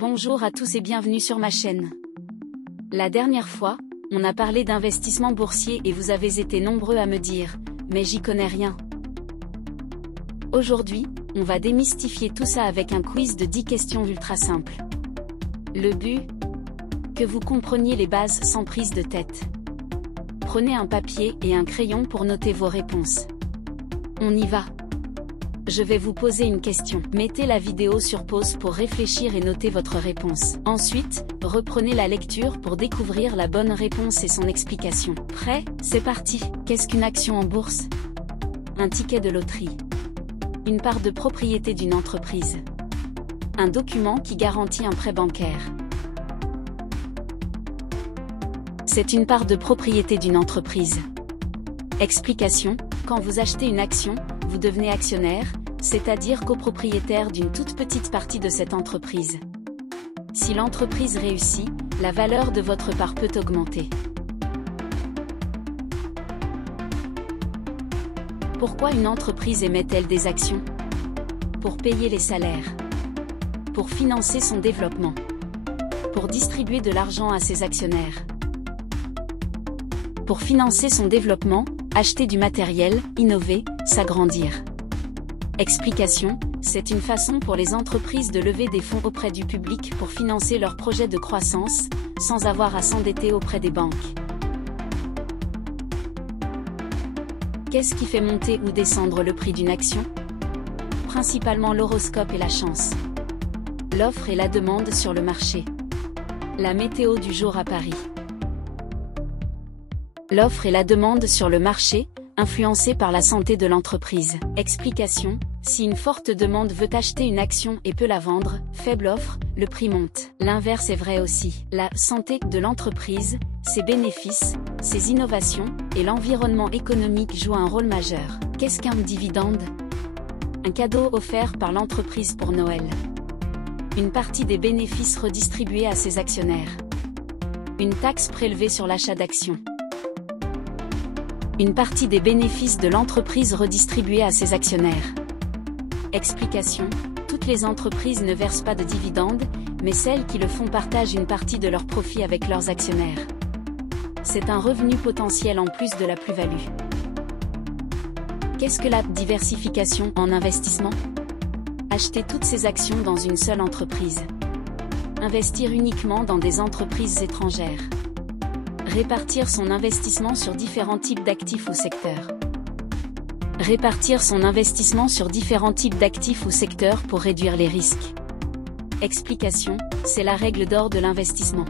Bonjour à tous et bienvenue sur ma chaîne. La dernière fois, on a parlé d'investissement boursier et vous avez été nombreux à me dire « mais j'y connais rien ». Aujourd'hui, on va démystifier tout ça avec un quiz de 10 questions ultra simples. Le but ? Que vous compreniez les bases sans prise de tête. Prenez un papier et un crayon pour noter vos réponses. On y va. Je vais vous poser une question. Mettez la vidéo sur pause pour réfléchir et noter votre réponse. Ensuite, reprenez la lecture pour découvrir la bonne réponse et son explication. Prêt ? C'est parti. Qu'est-ce qu'une action en bourse ? Un ticket de loterie. Une part de propriété d'une entreprise. Un document qui garantit un prêt bancaire. C'est une part de propriété d'une entreprise. Explication : quand vous achetez une action, vous devenez actionnaire, c'est-à-dire copropriétaire d'une toute petite partie de cette entreprise. Si l'entreprise réussit, la valeur de votre part peut augmenter. Pourquoi une entreprise émet-elle des actions ? Pour payer les salaires. Pour financer son développement. Pour distribuer de l'argent à ses actionnaires. Pour financer son développement, acheter du matériel, innover, s'agrandir. Explication : c'est une façon pour les entreprises de lever des fonds auprès du public pour financer leurs projets de croissance, sans avoir à s'endetter auprès des banques. Qu'est-ce qui fait monter ou descendre le prix d'une action ? Principalement l'horoscope et la chance. L'offre et la demande sur le marché. La météo du jour à Paris. L'offre et la demande sur le marché, influencées par la santé de l'entreprise. Explication : si une forte demande veut acheter une action et peut la vendre, faible offre, le prix monte. L'inverse est vrai aussi. La santé de l'entreprise, ses bénéfices, ses innovations et l'environnement économique jouent un rôle majeur. Qu'est-ce qu'un dividende ? Un cadeau offert par l'entreprise pour Noël. Une partie des bénéfices redistribués à ses actionnaires. Une taxe prélevée sur l'achat d'actions. Une partie des bénéfices de l'entreprise redistribués à ses actionnaires. Explication : toutes les entreprises ne versent pas de dividendes, mais celles qui le font partagent une partie de leurs profits avec leurs actionnaires. C'est un revenu potentiel en plus de la plus-value. Qu'est-ce que la diversification en investissement ? Acheter toutes ses actions dans une seule entreprise. Investir uniquement dans des entreprises étrangères. Répartir son investissement sur différents types d'actifs ou secteurs. Répartir son investissement sur différents types d'actifs ou secteurs pour réduire les risques. Explication : c'est la règle d'or de l'investissement.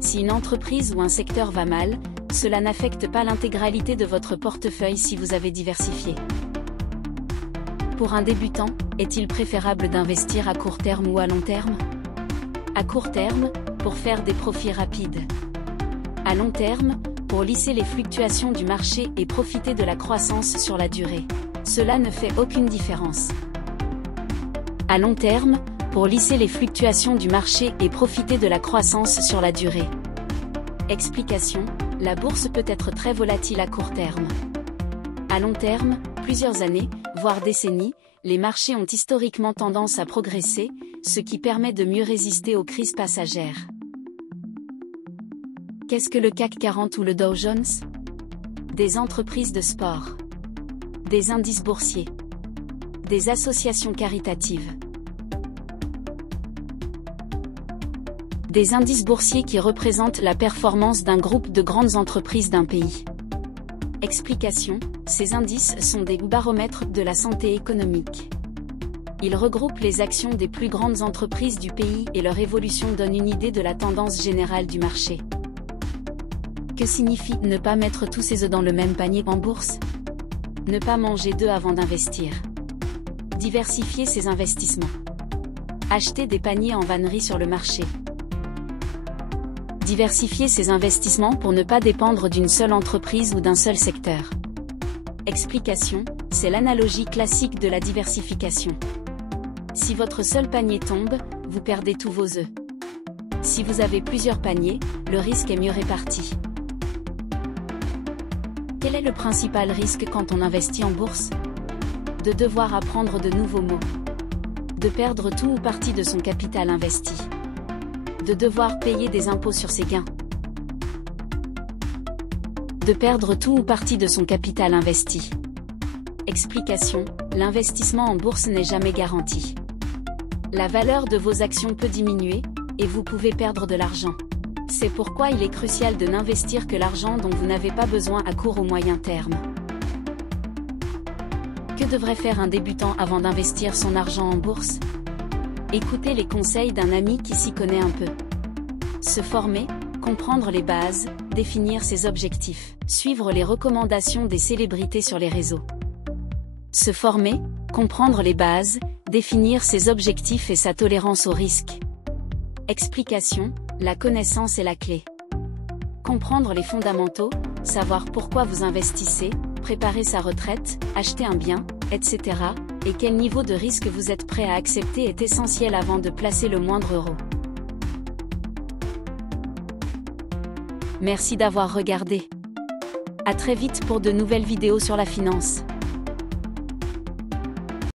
Si une entreprise ou un secteur va mal, cela n'affecte pas l'intégralité de votre portefeuille si vous avez diversifié. Pour un débutant, est-il préférable d'investir à court terme ou à long terme ? À court terme, pour faire des profits rapides. À long terme, pour lisser les fluctuations du marché et profiter de la croissance sur la durée. Cela ne fait aucune différence. À long terme, pour lisser les fluctuations du marché et profiter de la croissance sur la durée. Explication : la bourse peut être très volatile à court terme. À long terme, plusieurs années, voire décennies, les marchés ont historiquement tendance à progresser, ce qui permet de mieux résister aux crises passagères. Qu'est-ce que le CAC 40 ou le Dow Jones ? Des entreprises de sport. Des indices boursiers. Des associations caritatives. Des indices boursiers qui représentent la performance d'un groupe de grandes entreprises d'un pays. Explication : ces indices sont des baromètres de la santé économique. Ils regroupent les actions des plus grandes entreprises du pays et leur évolution donne une idée de la tendance générale du marché. Que signifie ne pas mettre tous ses œufs dans le même panier en bourse ? Ne pas manger d'œufs avant d'investir. Diversifier ses investissements. Acheter des paniers en vannerie sur le marché. Diversifier ses investissements pour ne pas dépendre d'une seule entreprise ou d'un seul secteur. Explication : c'est l'analogie classique de la diversification. Si votre seul panier tombe, vous perdez tous vos œufs. Si vous avez plusieurs paniers, le risque est mieux réparti. Quel est le principal risque quand on investit en bourse ? De devoir apprendre de nouveaux mots. De perdre tout ou partie de son capital investi. De devoir payer des impôts sur ses gains. De perdre tout ou partie de son capital investi. Explication: l'investissement en bourse n'est jamais garanti. La valeur de vos actions peut diminuer, et vous pouvez perdre de l'argent. C'est pourquoi il est crucial de n'investir que l'argent dont vous n'avez pas besoin à court ou moyen terme. Que devrait faire un débutant avant d'investir son argent en bourse? Écoutez les conseils d'un ami qui s'y connaît un peu. Se former, comprendre les bases, définir ses objectifs, suivre les recommandations des célébrités sur les réseaux. Se former, comprendre les bases, définir ses objectifs et sa tolérance au risque. Explication: la connaissance est la clé. Comprendre les fondamentaux, savoir pourquoi vous investissez, préparer sa retraite, acheter un bien, etc., et quel niveau de risque vous êtes prêt à accepter est essentiel avant de placer le moindre euro. Merci d'avoir regardé. À très vite pour de nouvelles vidéos sur la finance.